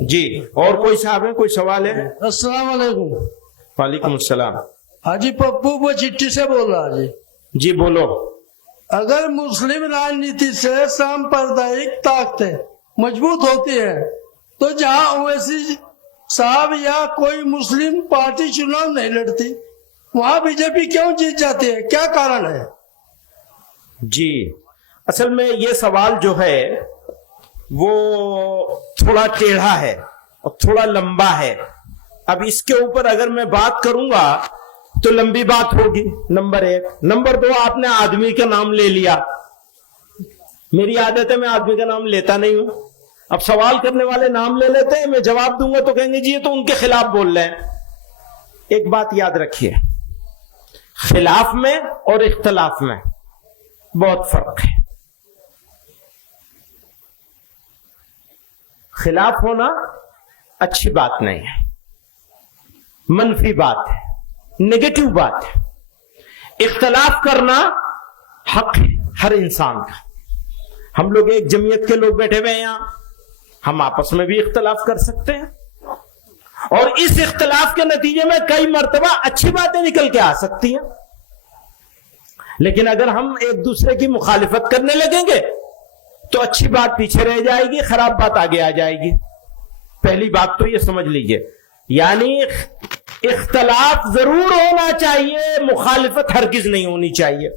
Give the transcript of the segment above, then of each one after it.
جی اور کوئی صاحب ہے, کوئی سوال ہے؟ السلام علیکم. وعلیکم السلام. حاجی پپو وہ چٹھی سے بول رہا جی. جی بولو. اگر مسلم راجنیتی سے سامپردائک طاقتیں مضبوط ہوتی ہے تو جہاں اویسی صاحب یا کوئی مسلم پارٹی چناؤ نہیں لڑتی وہاں بی جے پی کیوں جیت جاتی ہے, کیا کارن ہے؟ جی اصل میں یہ سوال جو ہے وہ تھوڑا ٹیڑھا ہے اور تھوڑا لمبا ہے. اب اس کے اوپر اگر میں بات کروں گا تو لمبی بات ہوگی, نمبر ایک. نمبر دو, آپ نے آدمی کا نام لے لیا. میری عادت ہے میں آدمی کا نام لیتا نہیں ہوں. اب سوال کرنے والے نام لے لیتے ہیں, میں جواب دوں گا تو کہیں گے جی یہ تو ان کے خلاف بول رہے ہیں. ایک بات یاد رکھیے, خلاف میں اور اختلاف میں بہت فرق ہے. خلاف ہونا اچھی بات نہیں ہے, منفی بات ہے, نیگیٹو بات ہے. اختلاف کرنا حق ہے ہر انسان کا. ہم لوگ ایک جمعیت کے لوگ بیٹھے ہوئے ہیں یہاں, ہم آپس میں بھی اختلاف کر سکتے ہیں اور اس اختلاف کے نتیجے میں کئی مرتبہ اچھی باتیں نکل کے آ سکتی ہیں. لیکن اگر ہم ایک دوسرے کی مخالفت کرنے لگیں گے تو اچھی بات پیچھے رہ جائے گی, خراب بات آگے آ جائے گی. پہلی بات تو یہ سمجھ لیجئے, یعنی اختلاف ضرور ہونا چاہیے, مخالفت ہرگز نہیں ہونی چاہیے.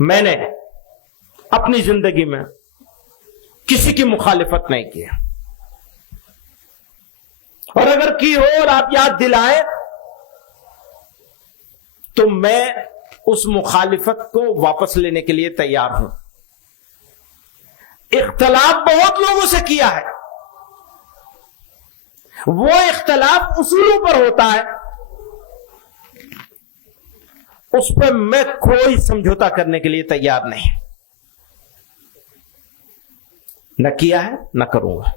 میں نے اپنی زندگی میں کسی کی مخالفت نہیں کی, اور اگر کی ہو اور آپ یاد دلائیں تو میں اس مخالفت کو واپس لینے کے لیے تیار ہوں. اختلاف بہت لوگوں سے کیا ہے, وہ اختلاف اصولوں پر ہوتا ہے, اس پہ میں کوئی سمجھوتا کرنے کے لیے تیار نہیں. نہ کیا ہے نہ کروں گا.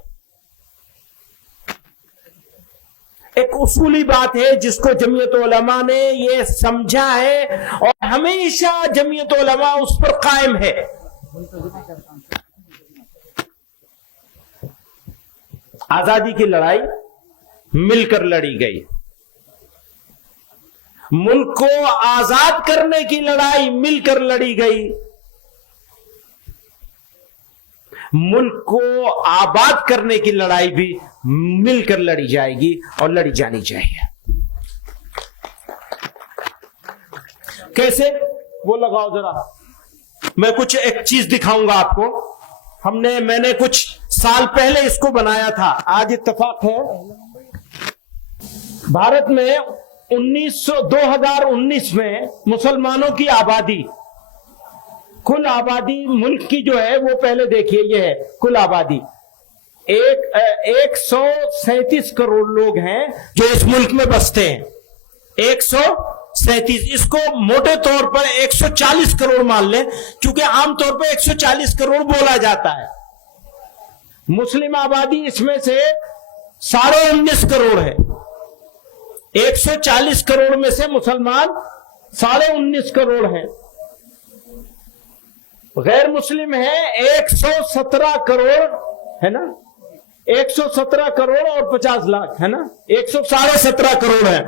ایک اصولی بات ہے جس کو جمعیت علماء نے یہ سمجھا ہے اور ہمیشہ جمعیت علماء اس پر قائم ہے. آزادی کی لڑائی مل کر لڑی گئی, ملک کو آزاد کرنے کی لڑائی مل کر لڑی گئی, ملک کو آباد کرنے کی لڑائی بھی مل کر لڑی جائے گی اور لڑی جانی چاہیے. کیسے وہ لگاؤ ذرا, میں کچھ ایک چیز دکھاؤں گا آپ کو. میں نے کچھ سال پہلے اس کو بنایا تھا. آج اتفاق ہے بھارت میں 2019 میں مسلمانوں کی آبادی, کل آبادی ملک کی جو ہے وہ پہلے دیکھیے, یہ ہے کل آبادی 137 کروڑ لوگ ہیں جو اس ملک میں بستے ہیں. 137, اس کو موٹے طور پر 140 کروڑ مان لیں کیونکہ عام طور پر 140 کروڑ بولا جاتا ہے. مسلم آبادی اس میں سے 19.5 کروڑ ہے. 140 کروڑ میں سے مسلمان 19.5 کروڑ ہیں. غیر مسلم ہے 117 کروڑ ہے نا, 117 کروڑ اور 50 لاکھ ہے نا, 117 کروڑ ہے.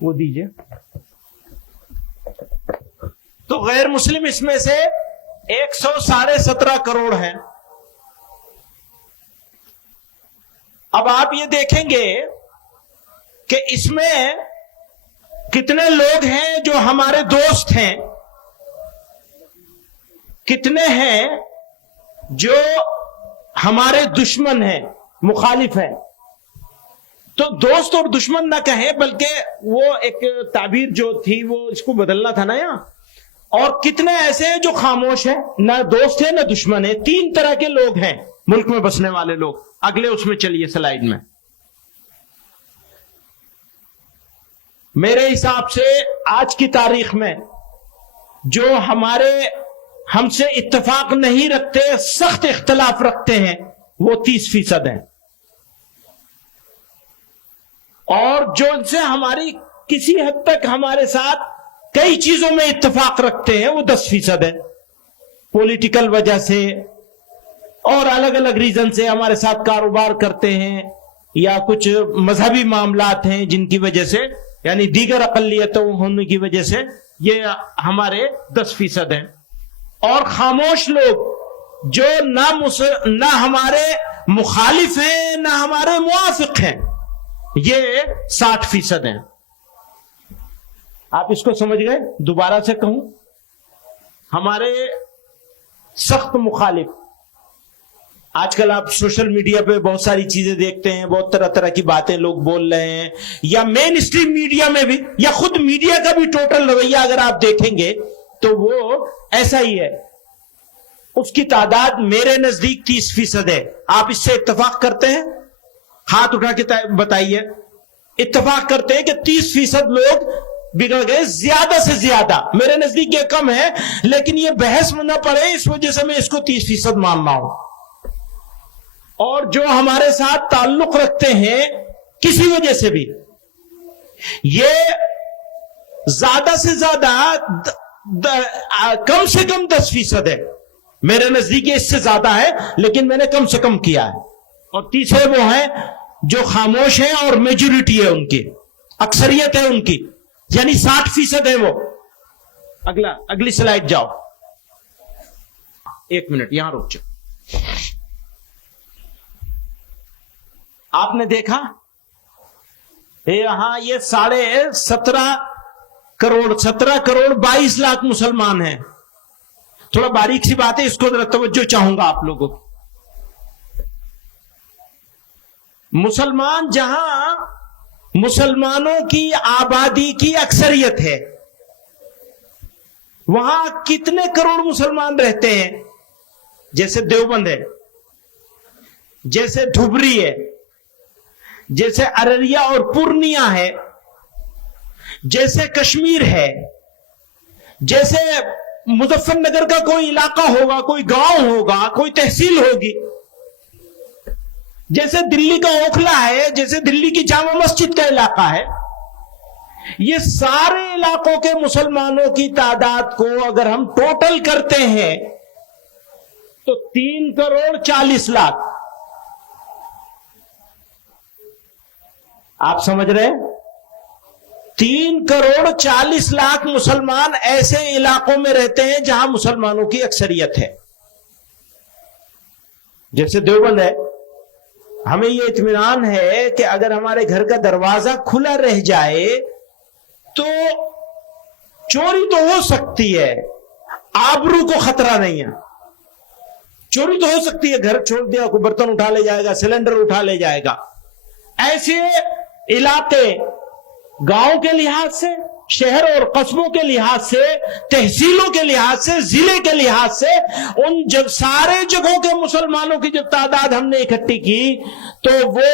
وہ دیجئے. تو غیر مسلم اس میں سے 117 کروڑ ہیں. اب آپ یہ دیکھیں گے کہ اس میں کتنے لوگ ہیں جو ہمارے دوست ہیں, کتنے ہیں جو ہمارے دشمن ہیں, مخالف ہیں. تو دوست اور دشمن نہ کہیں بلکہ وہ ایک تعبیر جو تھی وہ اس کو بدلنا تھا نا یہاں. اور کتنے ایسے ہیں جو خاموش ہیں, نہ دوست ہیں نہ دشمن ہیں. 3 طرح کے لوگ ہیں ملک میں بسنے والے لوگ. اگلے اس میں چلیے سلائیڈ میں. میرے حساب سے آج کی تاریخ میں جو ہم سے اتفاق نہیں رکھتے, سخت اختلاف رکھتے ہیں, وہ 30% ہیں. اور جو ان سے ہماری کسی حد تک ہمارے ساتھ کئی چیزوں میں اتفاق رکھتے ہیں وہ 10% ہیں. पॉलिटिकल वजह से और अलग अलग रीजन से हमारे साथ कारोबार करते हैं, या कुछ मजहबी मामलात हैं जिनकी वजह से, यानी दीगर अकलियतों होने की वजह से ये हमारे 10% हैं। और खामोश लोग जो ना हमारे मुखालिफ हैं ना हमारे मुआफिक हैं, ये 60% हैं। आप इसको समझ गए? दोबारा से कहूं, हमारे सख्त मुखालिफ, आजकल आप सोशल मीडिया पे बहुत सारी चीजें देखते हैं, बहुत तरह तरह की बातें लोग बोल रहे हैं, या मेन स्ट्रीम मीडिया में भी, या खुद मीडिया का भी टोटल रवैया अगर आप देखेंगे तो वो ऐसा ही है। उसकी तादाद मेरे नजदीक 30% है। आप इससे इत्तेफाक करते हैं? हाथ उठा के बताइए। इत्तेफाक करते हैं कि 30% लोग बिगड़ गए, ज्यादा से ज्यादा। मेरे नजदीक ये कम है, लेकिन ये बहस में न पड़े इस वजह से मैं इसको 30% मान रहा हूं। और जो हमारे साथ ताल्लुक रखते हैं किसी वजह से भी, ये ज्यादा से ज्यादा कम से कम 10% है। मेरे नजदीक इससे ज्यादा है, लेकिन मैंने कम से कम किया है। और तीसरे वो हैं जो खामोश हैं और मेजोरिटी है उनकी, अक्सरियत है उनकी, यानी 60% है वो। अगली स्लाइड जाओ। 1 मिनट यहां रुक जाओ। आपने देखा यहां ये 17.5 करोड़ 17 करोड़ 22 लाख मुसलमान हैं। थोड़ा बारीक सी बात है, इसको जरा तवज्जो चाहूंगा आप लोगों को। मुसलमान जहां मुसलमानों की आबादी की अक्सरियत है, वहां कितने करोड़ मुसलमान रहते हैं? जैसे देवबंद है, जैसे धुबरी है, जैसे अररिया और पूर्णिया है, जैसे कश्मीर है, जैसे मुजफ्फरनगर का कोई इलाका होगा, कोई गांव होगा, कोई तहसील होगी, जैसे दिल्ली का ओखला है, जैसे दिल्ली की जामा मस्जिद का इलाका है। ये सारे इलाकों के मुसलमानों की तादाद को अगर हम टोटल करते हैं तो 3 करोड़ 40 लाख। आप समझ रहे हैं? 3 करोड़ 40 लाख मुसलमान ऐसे इलाकों में रहते हैं जहां मुसलमानों की अक्सरियत है। जैसे देवबंद है, हमें यह इत्मीनान है कि अगर हमारे घर का दरवाजा खुला रह जाए तो चोरी तो हो सकती है, आबरू को खतरा नहीं है। चोरी तो हो सकती है, घर छोड़ दिया, कोई बर्तन उठा ले जाएगा, सिलेंडर उठा ले जाएगा। ऐसे इलाके गांव के लिहाज से, शहर और कस्बों के लिहाज से, तहसीलों के लिहाज से, जिले के लिहाज से, उन सारे जगहों के मुसलमानों की जब तादाद हमने इकट्ठी की तो वो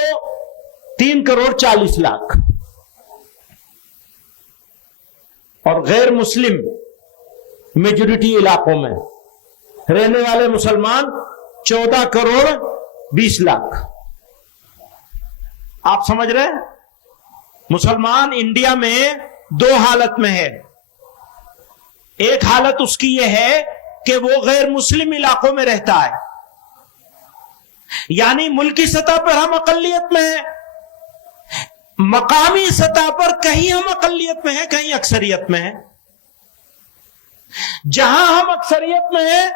3 करोड़ 40 लाख। और गैर मुस्लिम मेजोरिटी इलाकों में रहने वाले मुसलमान 14 करोड़ 20 लाख। आप समझ रहे हैं? मुसलमान इंडिया में 2 हालत में है। एक हालत उसकी यह है कि वो गैर मुस्लिम इलाकों में रहता है, यानी मुल्की सतह पर हम अकलियत में हैं, मकामी सतह पर कहीं हम अकलियत में हैं, कहीं अक्सरियत में हैं। जहां हम अक्सरियत में हैं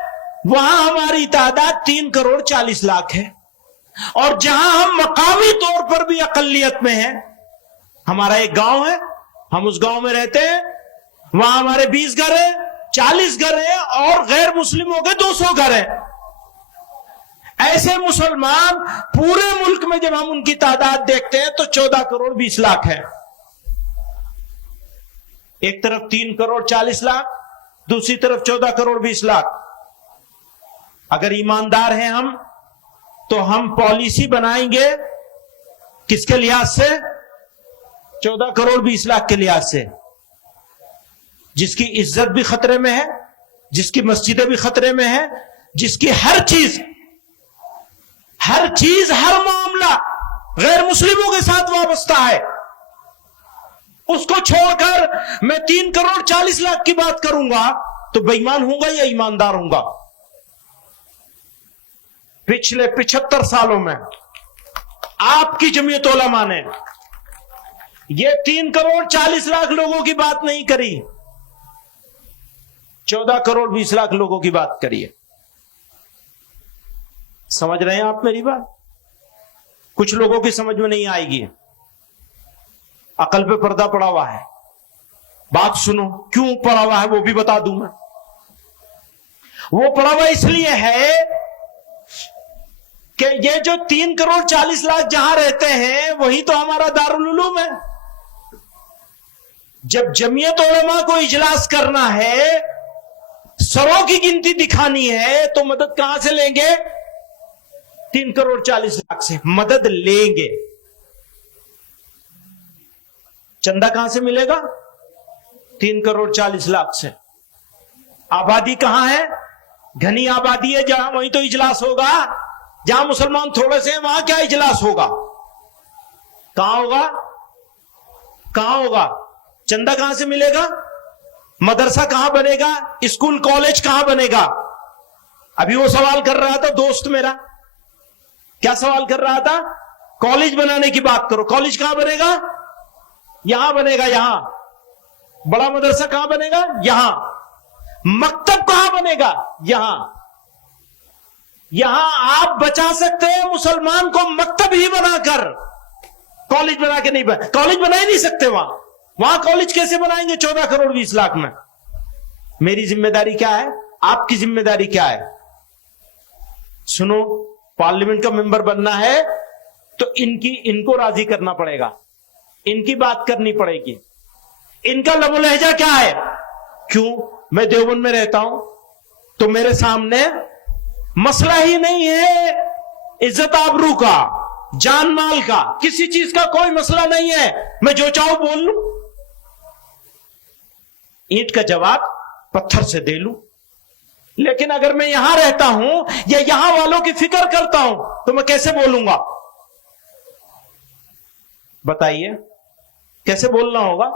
वहां हमारी तादाद 3 करोड़ 40 लाख है। और जहां हम मकामी तौर पर भी अकलियत में हैं, हमारा एक गांव है, हम उस गांव में रहते हैं, वहां हमारे 20 घर हैं, 40 घर हैं, और गैर मुस्लिमों के 200 घर हैं। ऐसे मुसलमान पूरे मुल्क में जब हम उनकी तादाद देखते हैं तो 14 करोड़ 20 लाख है। एक तरफ 3 करोड़ 40 लाख, दूसरी तरफ 14 करोड़ 20 लाख। अगर ईमानदार हैं हम तो हम पॉलिसी बनाएंगे किसके लिहाज से? 14 करोड़ 20 लाख के लिहाज से, जिसकी इज्जत भी खतरे में है, जिसकी मस्जिदें भी खतरे में है, जिसकी हर चीज हर मामला गैर मुस्लिमों के साथ वाबस्ता है। उसको छोड़कर मैं 3 करोड़ 40 लाख की बात करूंगा तो बेईमान होऊंगा या ईमानदार होऊंगा? पिछले 75 सालों में आपकी जमीयत उलमा ने ये 3 करोड़ 40 लाख लोगों की बात नहीं करी, 14 करोड़ 20 लाख लोगों की बात करी है। समझ रहे हैं आप मेरी बात? कुछ लोगों की समझ में नहीं आएगी, अकल पे पर्दा पड़ा हुआ है। बात सुनो, क्यों पड़ा हुआ है वो भी बता दूं मैं। वो पड़ा हुआ इसलिए है कि ये जो 3 करोड़ 40 लाख जहां रहते हैं वही तो हमारा दारुल उलूम है। जब जमीयत उलमा को इजलास करना है, सरों की गिनती दिखानी है, तो मदद कहां से लेंगे? 3 करोड़ 40 लाख से मदद लेंगे। चंदा कहां से मिलेगा? 3 करोड़ 40 लाख से। आबादी कहां है? घनी आबादी है जहां, वहीं तो इजलास होगा। जहां मुसलमान थोड़े से हैं वहां क्या इजलास होगा? कहां होगा? कहां होगा? चंदा कहां से मिलेगा? मदरसा कहां बनेगा? स्कूल कॉलेज कहां बनेगा? अभी वो सवाल कर रहा था दोस्त मेरा, क्या सवाल कर रहा था? कॉलेज बनाने की बात करो। कॉलेज कहां बनेगा? यहां बनेगा, यहां। बड़ा मदरसा कहां बनेगा? यहां। मकतब कहां बनेगा? यहां। यहां आप बचा सकते हैं मुसलमान को मकतब ही बनाकर, कॉलेज बना के नहीं कॉलेज बना ही नहीं सकते। वहां कॉलेज कैसे बनाएंगे 14 करोड़ 20 लाख में? मेरी जिम्मेदारी क्या है? आपकी जिम्मेदारी क्या है? सुनो, पार्लियामेंट का मेंबर बनना है तो इनको राजी करना पड़ेगा, इनकी बात करनी पड़ेगी। इनका लबो लहजा क्या है? क्यों? मैं देवबंद में रहता हूं तो मेरे सामने मसला ही नहीं है इज्जत आबरू का, जान माल का, किसी चीज का कोई मसला नहीं है। मैं जो चाहूं बोल लूं, ईंट का जवाब पत्थर से दे लूं। लेकिन अगर मैं यहां रहता हूं या यहां वालों की फिक्र करता हूं तो मैं कैसे बोलूंगा? बताइए, कैसे बोलना होगा?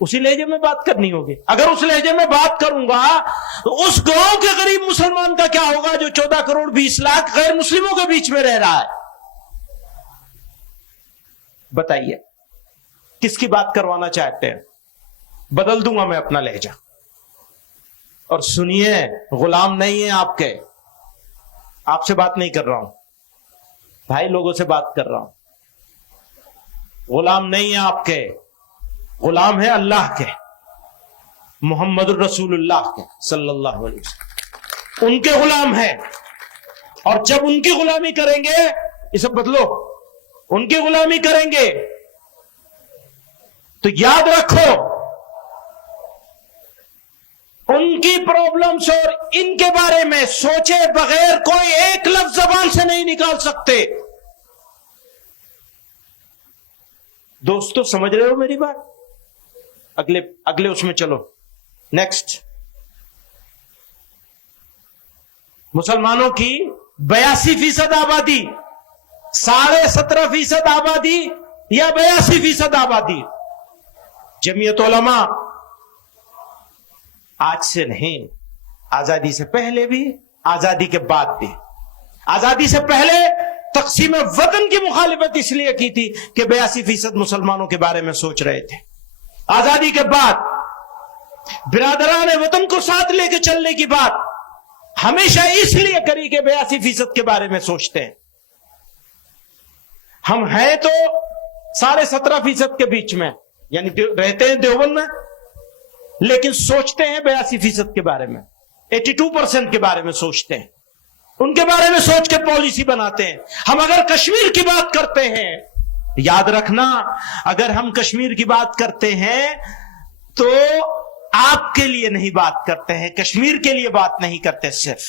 उसी लहजे में बात करनी होगी। अगर उस लहजे में बात करूंगा तो उस गांव के गरीब मुसलमान का क्या होगा जो 14 करोड़ 20 लाख गैर मुस्लिमों के बीच में रह रहा है? बताइए, किसकी बात करवाना चाहते हैं? बदल दूंगा मैं अपना लहजा। और सुनिए, गुलाम नहीं है आपके, आपसे बात नहीं कर रहा हूं, भाई लोगों से बात कर रहा हूं। गुलाम नहीं है आपके, गुलाम है अल्लाह के, मोहम्मद रसूलुल्लाह के सल्लल्लाहु अलैहि वसल्लम। उनके गुलाम है। और जब उनकी गुलामी करेंगे, इसे बदलो, उनकी गुलामी करेंगे तो याद रखो, उनकी प्रॉब्लम्स और इनके बारे में सोचे बगैर कोई एक लफ्ज जबान से नहीं निकाल सकते। दोस्तों, समझ रहे हो मेरी बात? अगले उसमें चलो। नेक्स्ट, मुसलमानों की 82% आबादी, 17.5% आबादी या 82% आबादी। जमीयत उलमा आज से नहीं, आजादी से पहले भी, आजादी के बाद भी। आजादी से पहले तकसीम वतन की मुखालिफत इसलिए की थी कि 82% मुसलमानों के बारे में सोच रहे थे। आजादी के बाद बिरादरान वतन को साथ लेके चलने की बात हमेशा इसलिए करी कि 82% के बारे में सोचते हैं। हम हैं तो 17.5% के बीच में, यानी रहते हैं देवबंद में, लेकिन सोचते हैं 82% के बारे में, 82% के बारे में सोचते हैं। उनके बारे में सोच के पॉलिसी बनाते हैं। हम अगर कश्मीर की बात करते हैं, याद रखना, अगर हम कश्मीर की बात करते हैं तो आपके लिए नहीं बात करते हैं, कश्मीर के लिए बात नहीं करते सिर्फ,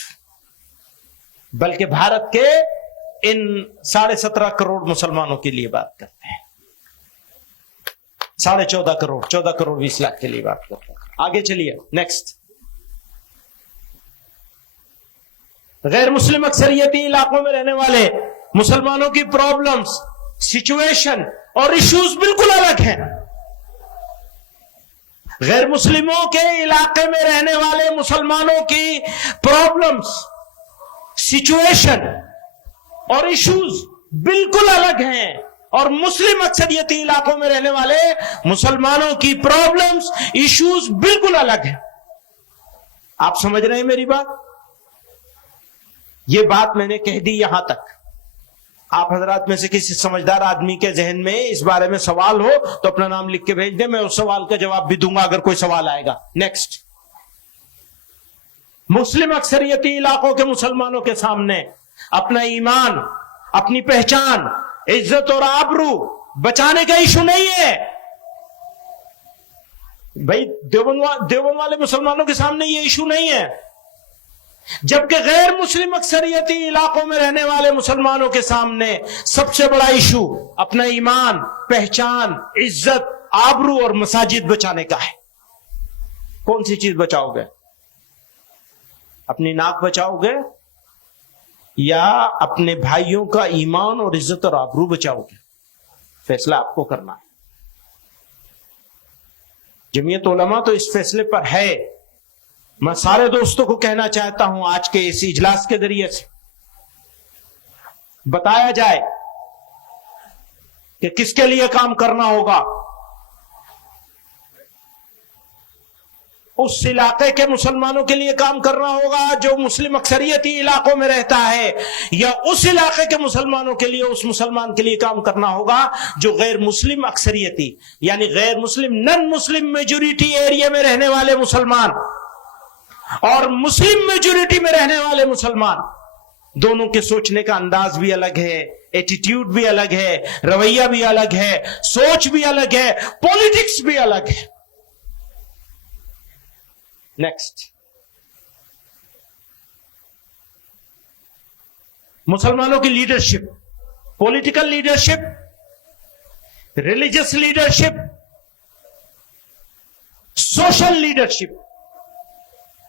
बल्कि भारत के इन 17.5 करोड़ मुसलमानों के लिए बात करते हैं। 14.5 करोड़, 14 करोड़ 20 लाख के लिए बात करते हैं। आगे चलिए, नेक्स्ट। गैर मुस्लिम अक्सरियती इलाकों में रहने वाले मुसलमानों की प्रॉब्लम्स, सिचुएशन और इश्यूज बिल्कुल अलग हैं। गैर मुस्लिमों के इलाके में रहने वाले मुसलमानों की प्रॉब्लम्स, सिचुएशन और इश्यूज बिल्कुल अलग हैं, और मुस्लिम अक्सरियती इलाकों में रहने वाले मुसलमानों की प्रॉब्लम्स, इश्यूज बिल्कुल अलग हैं। आप समझ रहे हैं मेरी बात? ये बात मैंने कह दी यहां तक। आप हजरात में से किसी समझदार आदमी के जहन में इस बारे में सवाल हो तो अपना नाम लिख के भेज दे, मैं उस सवाल का जवाब भी दूंगा अगर कोई सवाल आएगा। नेक्स्ट, मुस्लिम अक्सरियती इलाकों के मुसलमानों के सामने अपना ईमान, अपनी पहचान, इज्जत और आबरू बचाने का इशू नहीं है भाई। देवबंद वाले मुसलमानों के सामने ये इशू नहीं है, जबकि गैर मुस्लिम अक्सरियती इलाकों में रहने वाले मुसलमानों के सामने सबसे बड़ा इशू अपना ईमान, पहचान, इज्जत, आबरू और मसाजिद बचाने का है। कौन सी चीज बचाओगे? अपनी नाक बचाओगे या अपने भाइयों का ईमान और इज्जत और आबरू बचाओगे? फैसला आपको करना है। जमीयत उलमा तो इस फैसले पर है। मैं सारे दोस्तों को कहना चाहता हूं, आज के इस इजलास के जरिए से बताया जाए कि किसके लिए काम करना होगा। उस इलाके के मुसलमानों के लिए काम करना होगा जो मुस्लिम अक्सरियती इलाकों में रहता है, या उस इलाके के मुसलमानों के लिए, उस मुसलमान के लिए काम करना होगा जो गैर मुस्लिम अक्सरियती यानी गैर मुस्लिम, नॉन मुस्लिम मेजोरिटी एरिया में रहने वाले मुसलमान और मुस्लिम मेजोरिटी में रहने वाले मुसलमान, दोनों के सोचने का अंदाज भी अलग है, एटीट्यूड भी अलग है, रवैया भी अलग है, सोच भी अलग है, पॉलिटिक्स भी अलग है। नेक्स्ट, मुसलमानों की leadership, political leadership, religious leadership, social leadership,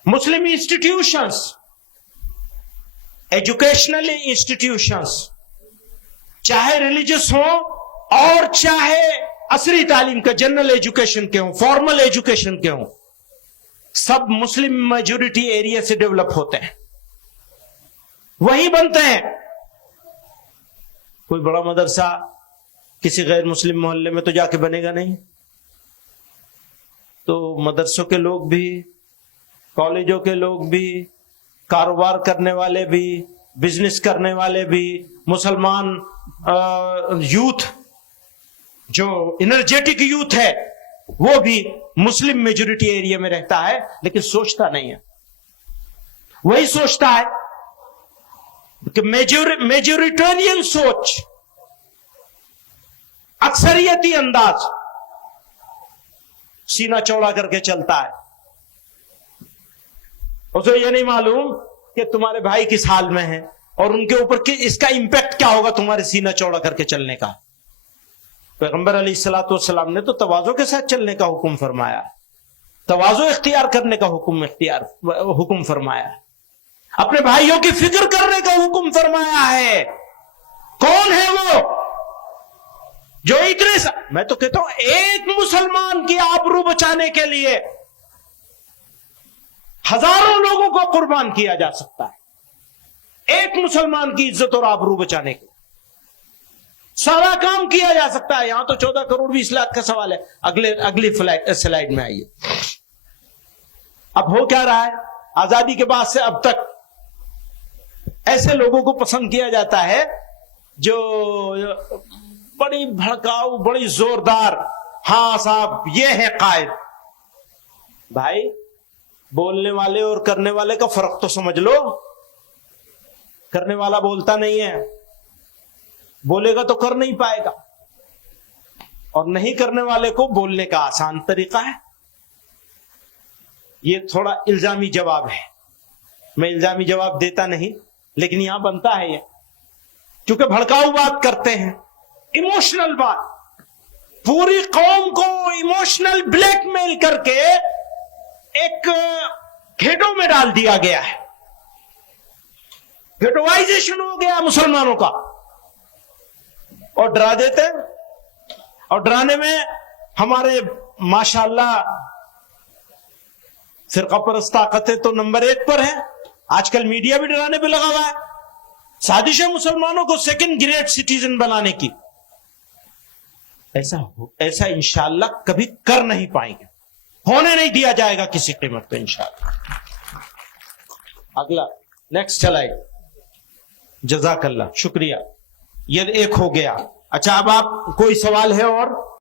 Muslim institutions, educational institutions, चाहे रिलीजियस हो और चाहे असरी तालीम का, जनरल एजुकेशन के हो, फॉर्मल एजुकेशन के हो, सब मुस्लिम मेजोरिटी एरिया से डेवलप होते हैं, वही बनते हैं। कोई बड़ा मदरसा किसी गैर मुस्लिम मोहल्ले में तो जाके बनेगा नहीं। तो मदरसों के लोग भी, कॉलेजों के लोग भी, कारोबार करने वाले भी, बिजनेस करने वाले भी, मुसलमान यूथ जो एनर्जेटिक यूथ है वो भी मुस्लिम मेजोरिटी एरिया में रहता है, लेकिन सोचता नहीं है। वही सोचता है कि मेजोरिटेरियन सोच, अक्सरियती अंदाज, सीना चौड़ा करके चलता है। उसे ये नहीं मालूम कि तुम्हारे भाई किस हाल में है और उनके ऊपर इसका इंपैक्ट क्या होगा तुम्हारे सीना चौड़ा करके चलने का। पैगंबर अलैहिस्सलातु वस्सलाम ने तो तवाज़ो के साथ चलने का हुक्म फरमाया, तवाज़ो इख्तियार करने का हुक्म फरमाया, अपने भाइयों की फिक्र करने का हुक्म फरमाया है। कौन है वो जो इतने, मैं तो कहता हूं एक मुसलमान की आबरू बचाने के लिए हजारों लोगों को कुर्बान किया जा सकता है। एक मुसलमान की इज्जत और आबरू बचाने के सारा काम किया जा सकता है। यहां तो 14 करोड़ 20 लाख का सवाल है। अगली स्लाइड में आइए। अब हो क्या रहा है, आजादी के बाद से अब तक ऐसे लोगों को पसंद किया जाता है जो बड़ी भड़काऊ, बड़ी जोरदार, हाँ साहब ये है कायद। भाई बोलने वाले और करने वाले का फर्क तो समझ लो। करने वाला बोलता नहीं है, बोलेगा तो कर नहीं पाएगा, और नहीं करने वाले को बोलने का आसान तरीका है। ये थोड़ा इल्जामी जवाब है, मैं इल्जामी जवाब देता नहीं, लेकिन यहां बनता है ये, क्योंकि भड़काऊ बात करते हैं, इमोशनल बात, पूरी कौम को इमोशनल ब्लैकमेल करके एक घेटों में डाल दिया गया है। घेटोवाइजेशन हो गया मुसलमानों का, और डरा देते हैं। और डराने में हमारे माशाअल्लाह फिरका परस्त ताकतें तो नंबर 1 पर है। आजकल मीडिया भी डराने पे लगा हुआ है। سازش ہے مسلمانوں کو سیکنڈ گریڈ سٹیزن بنانے کی. ایسا انشاءاللہ کبھی کر نہیں پائیں گے, ہونے نہیں دیا جائے گا کسی قیمت پہ انشاءاللہ. اگلا نیکسٹ چلائے. جزاک اللہ, شکریہ. یہ ایک ہو گیا. اچھا اب آپ کوئی سوال ہے اور؟